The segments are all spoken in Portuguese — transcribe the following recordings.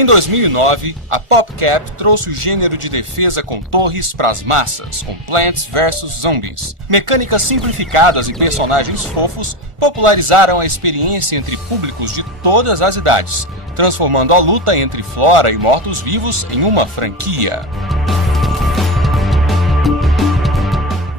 Em 2009, a PopCap trouxe o gênero de defesa com torres para as massas, com Plants vs Zombies. Mecânicas simplificadas e personagens fofos popularizaram a experiência entre públicos de todas as idades, transformando a luta entre flora e mortos-vivos em uma franquia.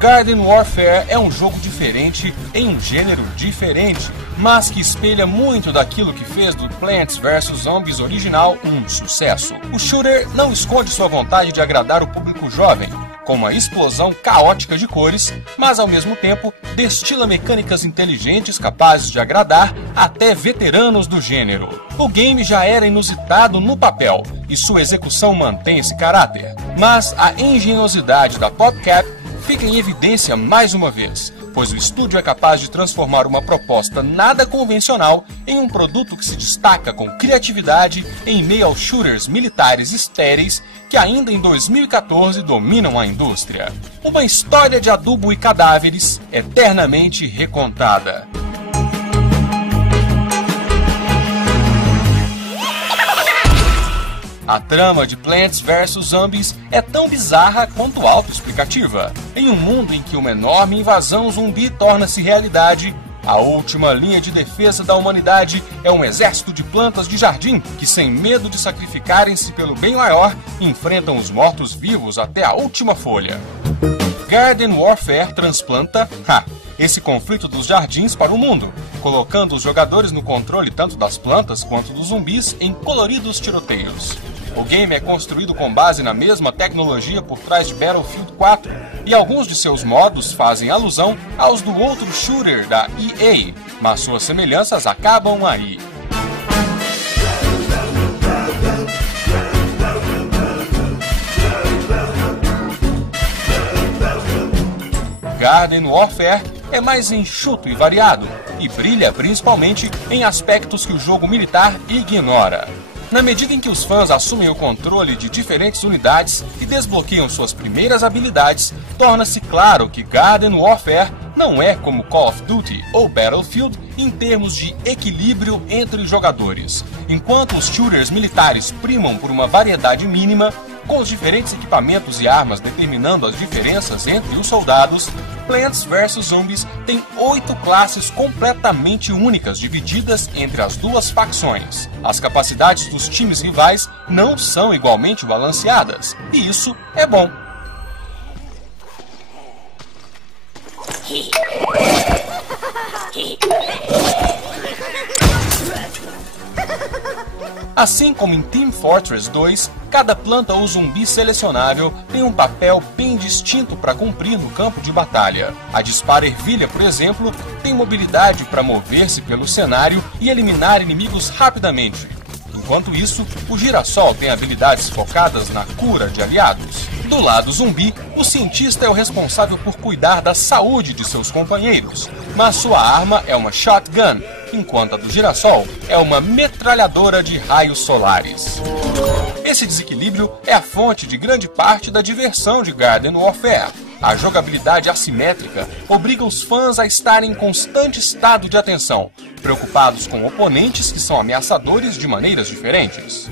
Garden Warfare é um jogo diferente em um gênero diferente, mas que espelha muito daquilo que fez do Plants vs Zombies original um sucesso. O shooter não esconde sua vontade de agradar o público jovem, com uma explosão caótica de cores, mas ao mesmo tempo destila mecânicas inteligentes capazes de agradar até veteranos do gênero. O game já era inusitado no papel, e sua execução mantém esse caráter, mas a engenhosidade da PopCap fica em evidência mais uma vez, pois o estúdio é capaz de transformar uma proposta nada convencional em um produto que se destaca com criatividade em meio aos shooters militares estéreis que ainda em 2014 dominam a indústria. Uma história de adubo e cadáveres eternamente recontada. A trama de Plants vs Zombies é tão bizarra quanto autoexplicativa. Em um mundo em que uma enorme invasão zumbi torna-se realidade, a última linha de defesa da humanidade é um exército de plantas de jardim que, sem medo de sacrificarem-se pelo bem maior, enfrentam os mortos-vivos até a última folha. Garden Warfare transplanta esse conflito dos jardins para o mundo, colocando os jogadores no controle tanto das plantas quanto dos zumbis em coloridos tiroteios. O game é construído com base na mesma tecnologia por trás de Battlefield 4, e alguns de seus modos fazem alusão aos do outro shooter da EA, mas suas semelhanças acabam aí. Garden Warfare é mais enxuto e variado, e brilha principalmente em aspectos que o jogo militar ignora. Na medida em que os fãs assumem o controle de diferentes unidades e desbloqueiam suas primeiras habilidades, torna-se claro que Garden Warfare não é como Call of Duty ou Battlefield em termos de equilíbrio entre jogadores. Enquanto os shooters militares primam por uma variedade mínima, com os diferentes equipamentos e armas determinando as diferenças entre os soldados, Plants vs Zombies tem 8 classes completamente únicas divididas entre as duas facções. As capacidades dos times rivais não são igualmente balanceadas, e isso é bom. Assim como em Team Fortress 2, cada planta ou zumbi selecionável tem um papel bem distinto para cumprir no campo de batalha. A dispara-ervilha, por exemplo, tem mobilidade para mover-se pelo cenário e eliminar inimigos rapidamente. Enquanto isso, o girassol tem habilidades focadas na cura de aliados. Do lado zumbi, o cientista é o responsável por cuidar da saúde de seus companheiros, mas sua arma é uma shotgun, enquanto a do girassol é uma metralhadora de raios solares. Esse desequilíbrio é a fonte de grande parte da diversão de Garden Warfare. A jogabilidade assimétrica obriga os fãs a estarem em constante estado de atenção, preocupados com oponentes que são ameaçadores de maneiras diferentes.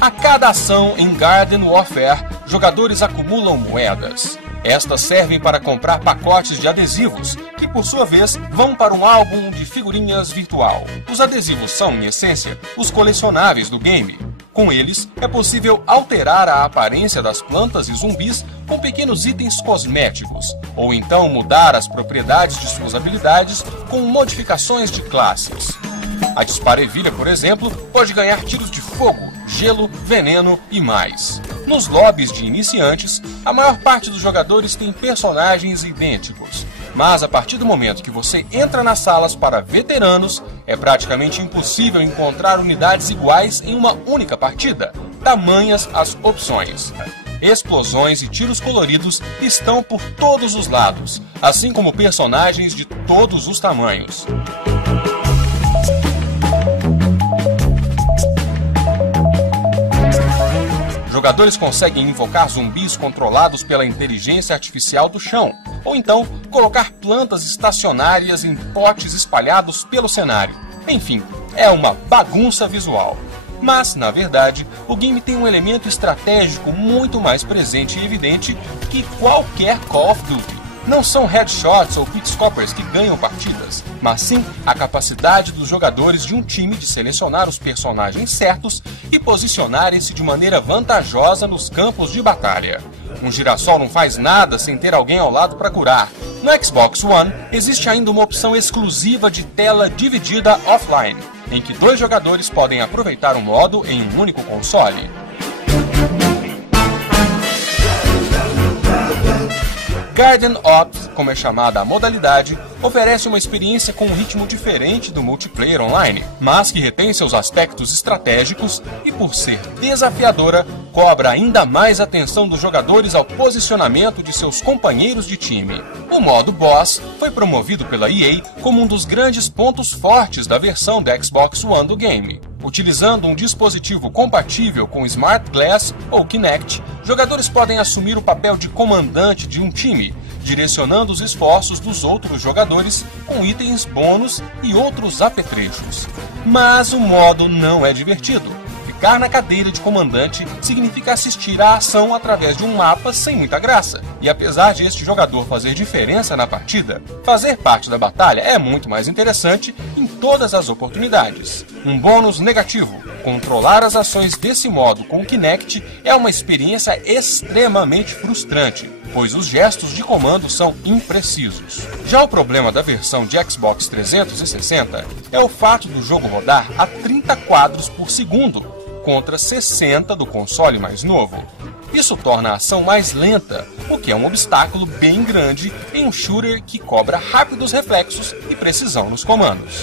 A cada ação em Garden Warfare, jogadores acumulam moedas. Estas servem para comprar pacotes de adesivos, que por sua vez vão para um álbum de figurinhas virtual. Os adesivos são, em essência, os colecionáveis do game. Com eles, é possível alterar a aparência das plantas e zumbis com pequenos itens cosméticos, ou então mudar as propriedades de suas habilidades com modificações de classes. A dispara-ervilha, por exemplo, pode ganhar tiros de fogo, gelo, veneno e mais. Nos lobbies de iniciantes, a maior parte dos jogadores tem personagens idênticos, mas a partir do momento que você entra nas salas para veteranos, é praticamente impossível encontrar unidades iguais em uma única partida, tamanhas as opções. Explosões e tiros coloridos estão por todos os lados, assim como personagens de todos os tamanhos. jogadores conseguem invocar zumbis controlados pela inteligência artificial do chão, ou então colocar plantas estacionárias em potes espalhados pelo cenário. Enfim, é uma bagunça visual. Mas, na verdade, o game tem um elemento estratégico muito mais presente e evidente que qualquer Call of Duty. Não são headshots ou quickscopers que ganham partidas, mas sim a capacidade dos jogadores de um time de selecionar os personagens certos e posicionarem-se de maneira vantajosa nos campos de batalha. Um girassol não faz nada sem ter alguém ao lado para curar. No Xbox One, existe ainda uma opção exclusiva de tela dividida offline, em que 2 jogadores podem aproveitar um modo em um único console. Garden Ops, como é chamada a modalidade, oferece uma experiência com um ritmo diferente do multiplayer online, mas que retém seus aspectos estratégicos e, por ser desafiadora, cobra ainda mais a atenção dos jogadores ao posicionamento de seus companheiros de time. O modo Boss foi promovido pela EA como um dos grandes pontos fortes da versão do Xbox One do game. Utilizando um dispositivo compatível com Smart Glass ou Kinect, jogadores podem assumir o papel de comandante de um time, direcionando os esforços dos outros jogadores com itens bônus e outros apetrechos. Mas o modo não é divertido. Ficar na cadeira de comandante significa assistir à ação através de um mapa sem muita graça. E apesar de este jogador fazer diferença na partida, fazer parte da batalha é muito mais interessante em todas as oportunidades. Um bônus negativo: controlar as ações desse modo com o Kinect é uma experiência extremamente frustrante, pois os gestos de comando são imprecisos. Já o problema da versão de Xbox 360 é o fato do jogo rodar a 30 quadros por segundo, contra 60 do console mais novo. Isso torna a ação mais lenta, o que é um obstáculo bem grande em um shooter que cobra rápidos reflexos e precisão nos comandos.